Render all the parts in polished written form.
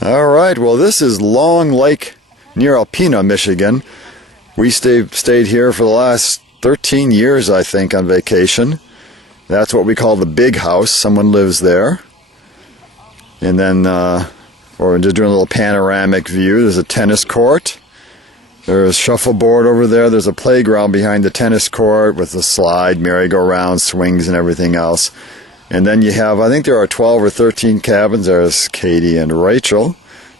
All right, well, this is Long Lake near Alpena, Michigan. We stayed here for the last 13 years, I think, on vacation. That's what we call the big house. Someone lives there. And then, we're just doing a little panoramic view. There's a tennis court. There's shuffleboard over there. There's a playground behind the tennis court with a slide, merry-go-round, swings, and everything else. And then you have, I think there are 12 or 13 cabins. There's Katie and Rachel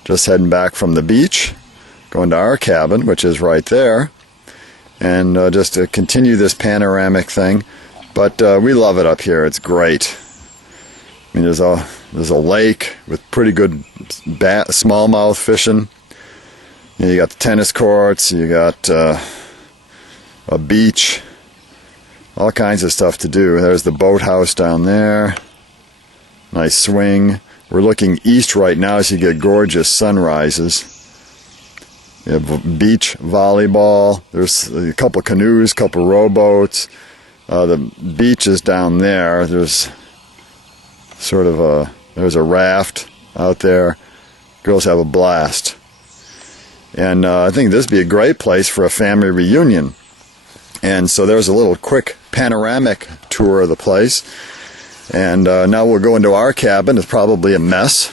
just heading back from the beach, going to our cabin, which is right there. And just to continue this panoramic thing. But we love it up here. It's great. I mean, there's a lake with pretty good smallmouth fishing. You got the tennis courts. You got a beach. All kinds of stuff to do. There's the boathouse down there. Nice swing. We're looking east right now, so you get gorgeous sunrises. You have beach volleyball. There's a couple canoes, couple rowboats. The beach is down there. There's sort of there's a raft out there. Girls have a blast. And I think this would be a great place for a family reunion. And so there's a little quick panoramic tour of the place. And now we'll go into our cabin. It's probably a mess,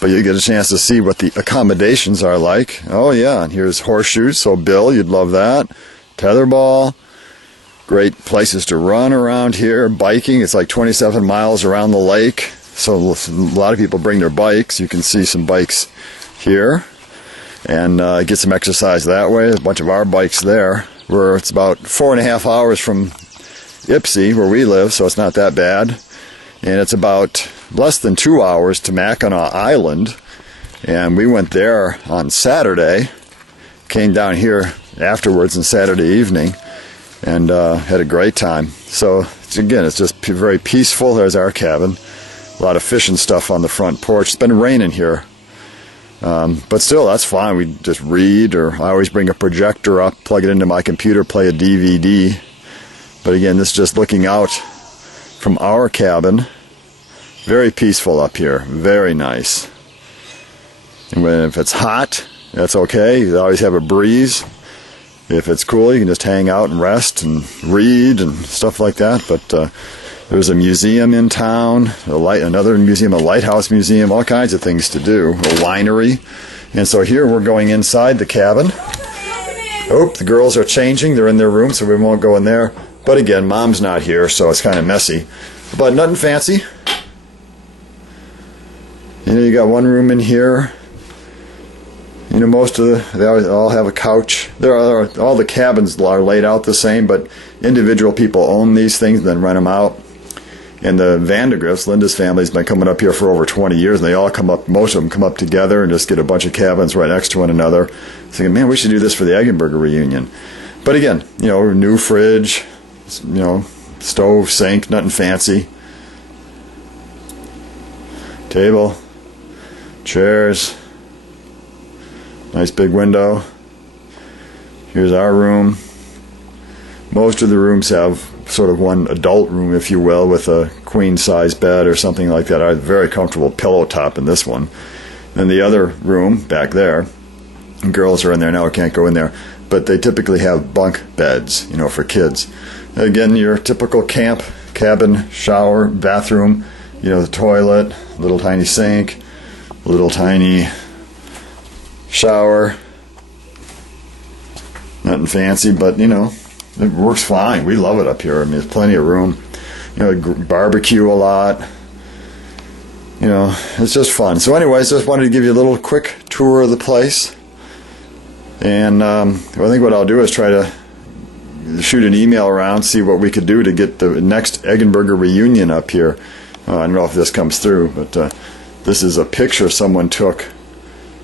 but you get a chance to see what the accommodations are like. Oh yeah, and here's horseshoes. So Bill, you'd love that. Tetherball. Great places to run around here. Biking. It's like 27 miles around the lake. So a lot of people bring their bikes. You can see some bikes here. And get some exercise that way. There's a bunch of our bikes there. It's about 4.5 hours from Ypsi, where we live, so it's not that bad. And it's about less than 2 hours to Mackinac Island. And we went there on Saturday, came down here afterwards on Saturday evening, and had a great time. So, again, it's just very peaceful. There's our cabin. A lot of fishing stuff on the front porch. It's been raining here. But still, that's fine. We just read, or I always bring a projector up, plug it into my computer, play a DVD. But again, this is just looking out from our cabin. Very peaceful up here. Very nice. And if it's hot, that's okay. You always have a breeze. If it's cool, you can just hang out and rest and read and stuff like that. But there's a museum in town, another museum, a lighthouse museum, all kinds of things to do, a winery. And so here we're going inside the cabin. Oh, the girls are changing. They're in their room, so we won't go in there. But again, Mom's not here, so it's kind of messy. But nothing fancy. You know, you got one room in here. You know, they all have a couch. All the cabins are laid out the same, but individual people own these things and then rent them out. And the Vandegrift's, Linda's family, has been coming up here for over 20 years, and they all come up, most of them come up together and just get a bunch of cabins right next to one another. Thinking, man, we should do this for the Eggenberger reunion. But again, you know, new fridge, you know, stove, sink, nothing fancy. Table, chairs, nice big window. Here's our room. Most of the rooms have sort of one adult room, if you will, with a queen-size bed or something like that. I have a very comfortable pillow top in this one. Then the other room back there, girls are in there now, I can't go in there, but they typically have bunk beds, you know, for kids. Again, your typical camp, cabin, shower, bathroom, you know, the toilet, little tiny sink, little tiny shower. Nothing fancy, but, you know, it works fine. We love it up here. I mean, there's plenty of room. You know, barbecue a lot. You know, it's just fun. So anyways, just wanted to give you a little quick tour of the place. And I think what I'll do is try to shoot an email around, see what we could do to get the next Eggenberger reunion up here. I don't know if this comes through, but this is a picture someone took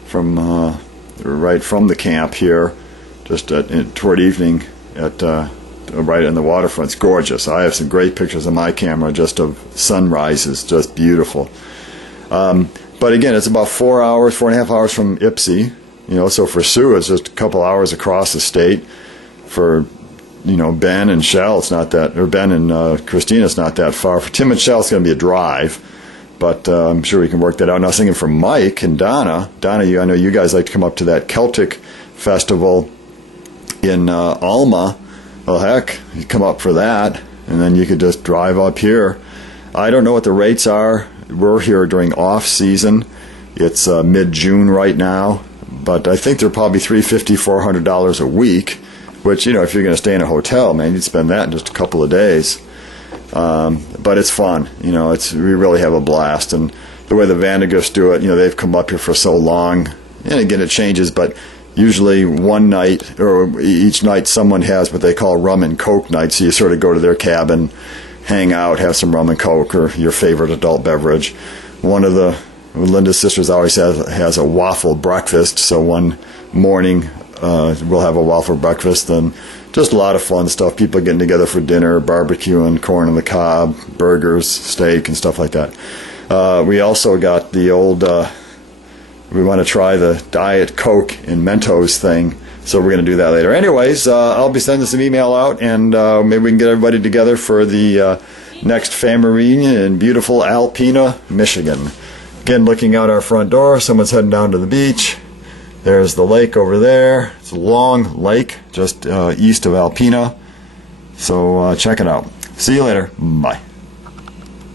from right from the camp here, just toward evening. Right in the waterfront. It's gorgeous. I have some great pictures on my camera just of sunrises, just beautiful. But again, it's about 4.5 hours from Ypsi. You know, so for Sue, it's just a couple hours across the state. For, you know, Ben and Shell, it's not that, or Ben and Christina, it's not that far. For Tim and Shell, it's going to be a drive. But I'm sure we can work that out. And I was thinking for Mike and Donna. Donna, I know you guys like to come up to that Celtic festival in Alma. Well, heck, you come up for that, and then you could just drive up here. I don't know what the rates are. We're here during off-season. It's mid-June right now, but I think they're probably $350, $400 a week, which, you know, if you're going to stay in a hotel, man, you'd spend that in just a couple of days. But it's fun, you know. We really have a blast, and the way the Vandegrists do it, you know, they've come up here for so long, and again, it changes, but usually one night, or each night, someone has what they call rum and coke night, so you sort of go to their cabin, hang out, have some rum and coke, or your favorite adult beverage. One of Linda's sisters always has a waffle breakfast, so one morning we'll have a waffle breakfast, and just a lot of fun stuff. People getting together for dinner, barbecuing, corn on the cob, burgers, steak, and stuff like that. We also got the old, we want to try the Diet Coke and Mentos thing, so we're going to do that later. Anyways, I'll be sending some email out, and maybe we can get everybody together for the next family reunion in beautiful Alpena, Michigan. Again, looking out our front door, someone's heading down to the beach. There's the lake over there. It's a long lake just east of Alpena. So check it out. See you later. Bye.